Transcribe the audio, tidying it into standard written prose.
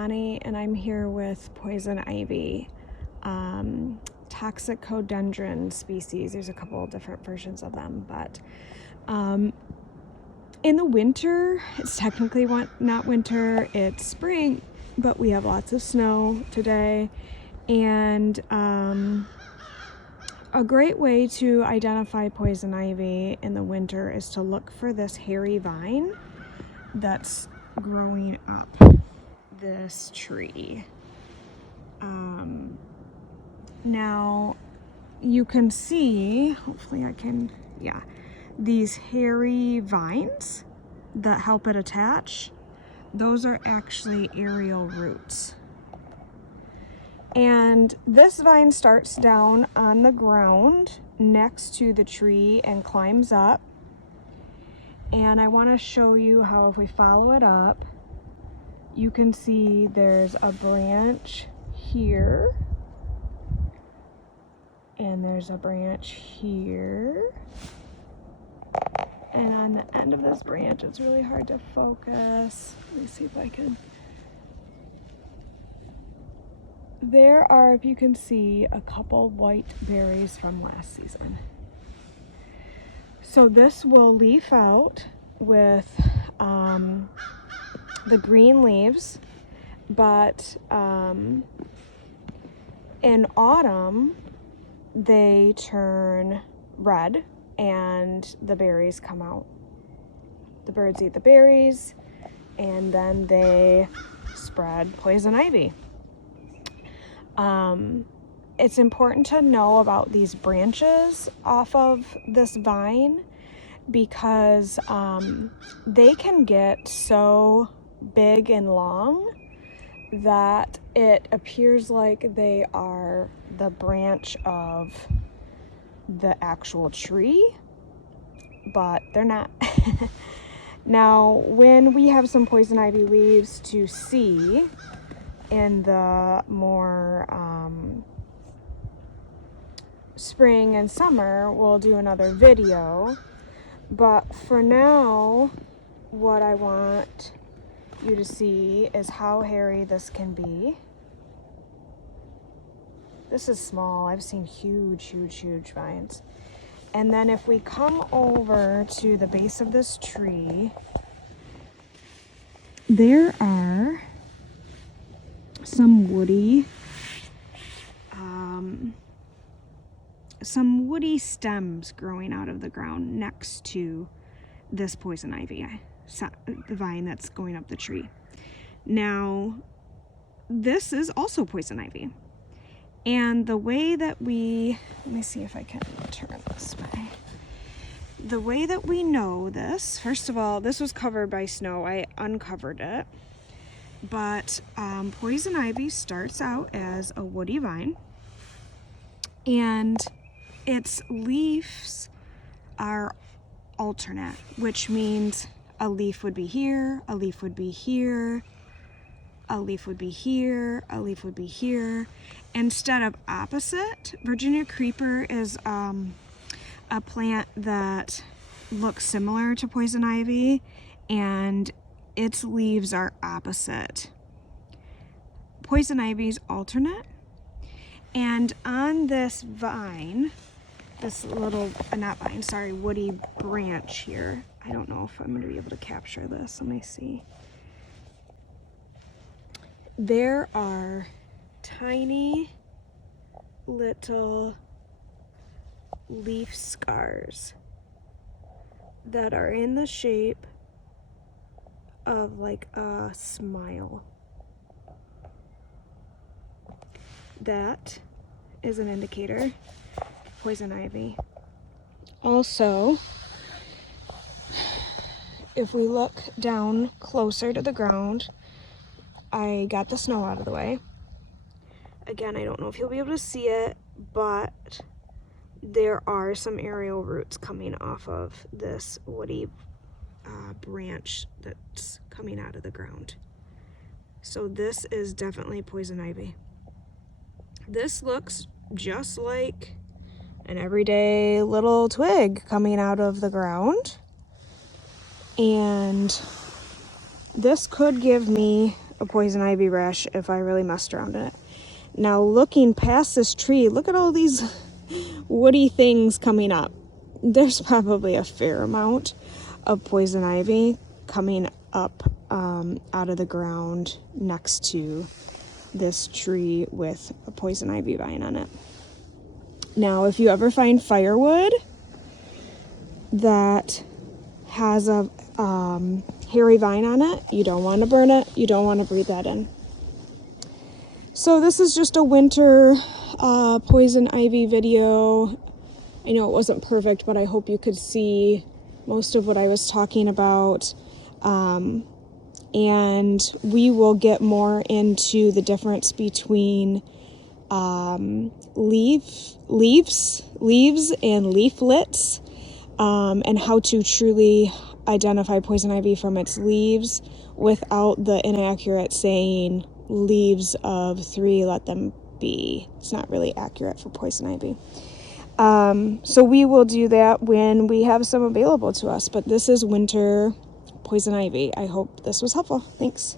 Bonnie, and I'm here with poison ivy, Toxicodendron species. There's a couple different versions of them, but in the winter, it's technically not winter, it's spring, but we have lots of snow today, and a great way to identify poison ivy in the winter is to look for this hairy vine that's growing up this tree. Now you can see, hopefully I can, yeah, these hairy vines that help it attach. Those are actually aerial roots. And this vine starts down on the ground next to the tree and climbs up. And I want to show you how if we follow it up, you can see there's a branch here. And there's a branch here. And on the end of this branch, it's really hard to focus. Let me see if I can. There are, if you can see, a couple white berries from last season. So this will leaf out with the green leaves, but in autumn they turn red and the berries come out. The birds eat the berries and then they spread poison ivy. It's important to know about these branches off of this vine because they can get so big and long that it appears like they are the branch of the actual tree, but they're not. Now, when we have some poison ivy leaves to see in the more spring and summer, we'll do another video. But for now, what I want you to see is how hairy this can be. This is small. I've seen huge vines. And then if we come over to the base of this tree, there are some woody stems growing out of the ground next to this poison ivy, the vine that's going up the tree. Now, this is also poison ivy. And the way that let me see if I can turn this way. The way that we know this, first of all, this was covered by snow. I uncovered it. But poison ivy starts out as a woody vine, and its leaves are alternate, which means a leaf would be here, a leaf would be here, a leaf would be here, a leaf would be here, instead of opposite. Virginia creeper is a plant that looks similar to poison ivy, and its leaves are opposite. Poison ivy's alternate, and on this vine, this little, woody branch here, I don't know if I'm going to be able to capture this. Let me see. There are tiny little leaf scars that are in the shape of like a smile. That is an indicator of poison ivy. Also, if we look down closer to the ground, I got the snow out of the way. Again, I don't know if you'll be able to see it, but there are some aerial roots coming off of this woody branch that's coming out of the ground. So this is definitely poison ivy. This looks just like an everyday little twig coming out of the ground, and this could give me a poison ivy rash if I really messed around in it. Now looking past this tree, look at all these woody things coming up. There's probably a fair amount of poison ivy coming up out of the ground next to this tree with a poison ivy vine on it. Now, if you ever find firewood that has a hairy vine on it, you don't want to burn it, you don't want to breathe that in. So this is just a winter poison ivy video. I know it wasn't perfect, but I hope you could see most of what I was talking about. And we will get more into the difference between leaves and leaflets, and how to truly identify poison ivy from its leaves without the inaccurate saying leaves of 3, let them be. It's not really accurate for poison ivy. So we will do that when we have some available to us, but this is winter poison ivy. I hope this was helpful. Thanks.